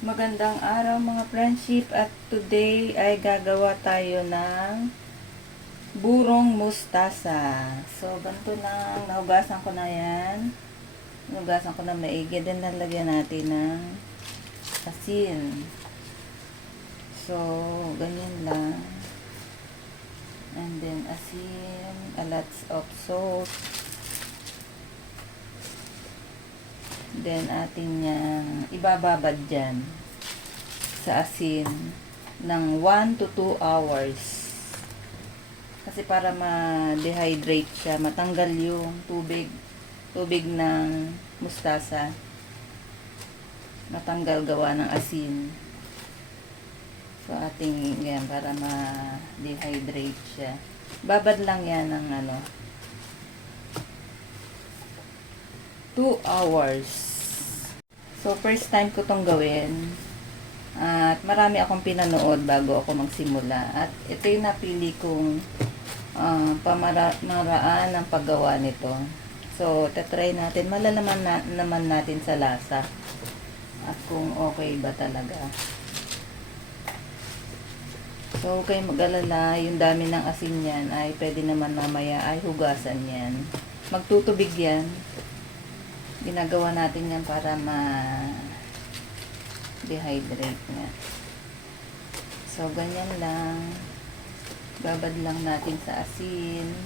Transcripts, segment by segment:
Magandang araw mga friendship at today ay gagawa tayo ng burong mustasa. So, ganito lang. Nahugasan ko na yan. Nahugasan ko na maigi. Then, nalagyan natin ng asin. So, ganyan lang. And then, asin. A lots of salt. Then, atin niyang ibababad dyan sa asin ng 1 to 2 hours. Kasi para ma-dehydrate siya, matanggal yung tubig, tubig ng mustasa. Matanggal gawa ng asin. So, ating yan para ma-dehydrate siya. Babad lang yan ng ano, 2 hours. So, first time ko tong gawin. At marami akong pinanood bago ako magsimula. At ito yung napili kong uh, pamaraan ng paggawa nito. So, tatry natin. Malalaman na, naman natin sa lasa. At kung okay ba talaga. So, kayo mag-alala, yung dami ng asin yan ay pwede naman mamaya ay hugasan yan. Magtutubig yan ginagawa natin yan para ma dehydrate nga. So ganyan lang. Babad lang natin sa asin.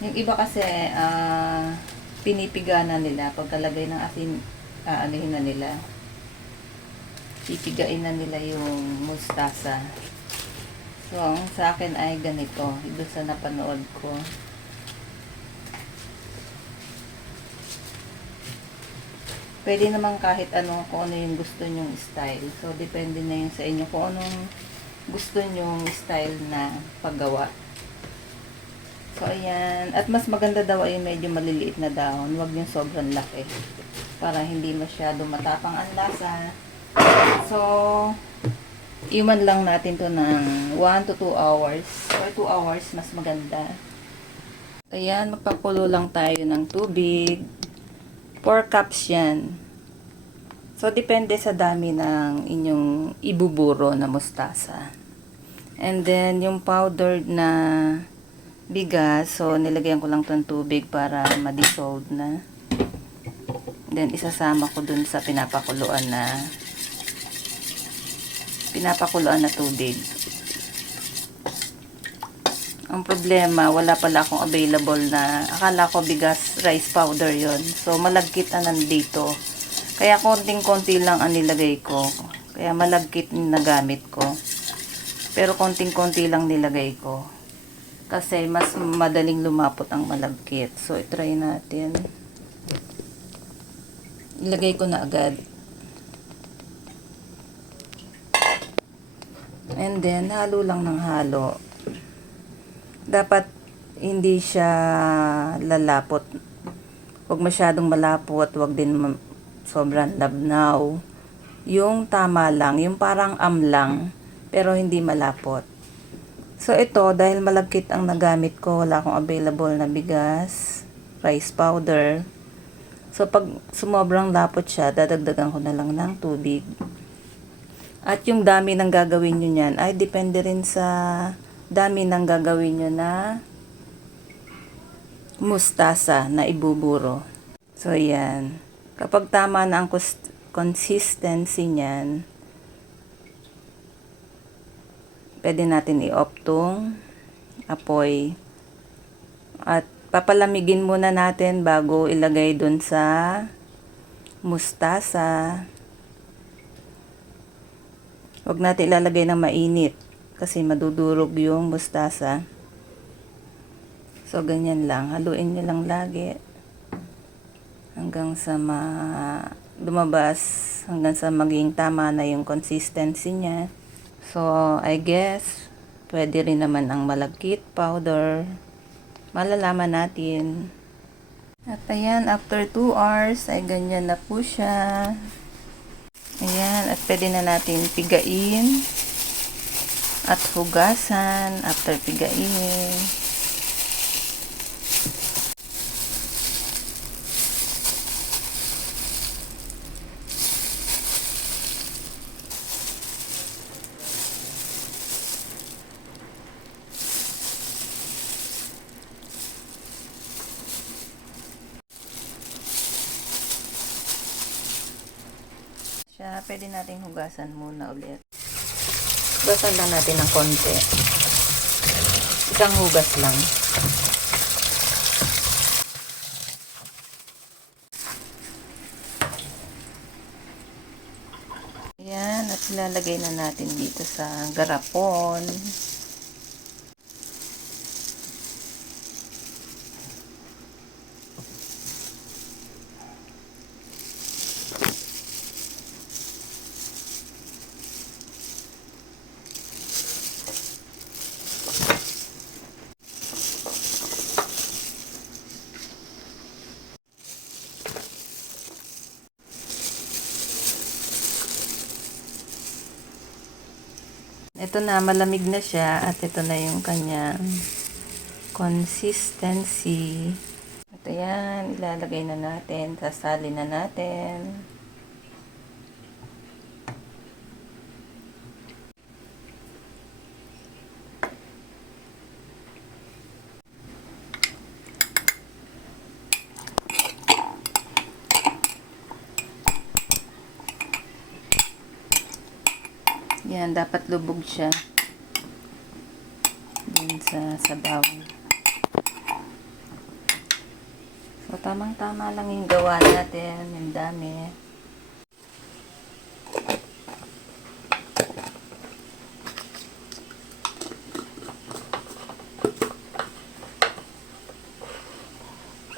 Yung iba kasi uh, pinipiga na nila. Pagkalagay ng asin aanihin na nila. Pipigain na nila yung mustasa. So ang sa akin ay ganito. Doon sa napanood ko Pwede naman kahit ano, kung ano yung gusto nyong style. So, depende na yun sa inyo kung anong gusto nyong style na paggawa. So, ayan. At mas maganda daw ay medyo maliliit na dahon. Huwag yung sobrang laki. Para hindi masyado matapang ang lasa. So, iwan lang natin to ng 1 to 2 hours. Or 2 hours, mas maganda. Ayan, magpakulo lang tayo ng tubig. 4 cups yan. So, depende sa dami ng inyong ibuburo na mustasa. And then, yung powdered na bigas, so, nilagyan ko lang itong tubig para ma-dissolve na. Then, isasama ko dun sa pinapakuluan na pinapakuluan na tubig. Ang problema, wala pala akong available na, akala ko bigas rice powder yon So, malagkit na nandito. Kaya konting-konti lang ang nilagay ko. Kaya malagkit na gamit ko. Pero konting-konti lang nilagay ko. Kasi mas madaling lumapot ang malagkit. So, itry natin. Ilagay ko na agad. And then, halo lang ng halo dapat hindi siya lalapot. Huwag masyadong malapot, huwag din sobrang labnaw. Yung tama lang, yung parang amlang, pero hindi malapot. So ito, dahil malagkit ang nagamit ko, wala akong available na bigas, rice powder. So pag sumobrang lapot siya, dadagdagan ko na lang ng tubig. At yung dami ng gagawin nyo niyan ay depende rin sa dami ng gagawin nyo na mustasa na ibuburo. So, yan. Kapag tama na ang consistency niyan, pwede natin i-off tong apoy. At papalamigin muna natin bago ilagay dun sa mustasa. Huwag natin ilalagay ng mainit kasi madudurog yung mustasa. So, ganyan lang. Haluin nyo lang lagi. Hanggang sa ma lumabas. Hanggang sa maging tama na yung consistency niya. So, I guess, pwede rin naman ang malagkit powder. Malalaman natin. At ayan, after 2 hours, ay ganyan na po siya. Ayan, at pwede na natin pigain at hugasan after pigainin. Siya, pwede nating hugasan muna ulit. Hugasan lang natin ng konti. Isang hugas lang. Ayan, at ilalagay na natin dito sa garapon. Ito na, malamig na siya at ito na yung kanyang consistency. Ito yan, ilalagay na natin, sasali na natin. Yan, dapat lubog siya. Dun sa sabaw. So, tamang-tama lang yung gawa natin. Yung dami.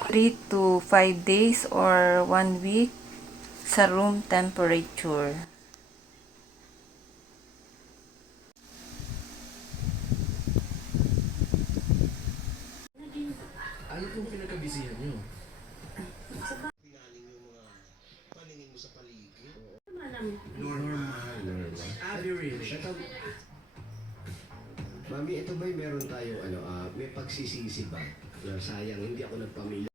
Three to five days or one week sa room temperature. Ano pong pinagkabisihan nyo? Pinaling yung mga paningin mo sa paligid. Normal. Ito, Mami, ito ba'y meron tayo, ano, ah, may pagsisisi ba? Na sayang, hindi ako nagpamilya.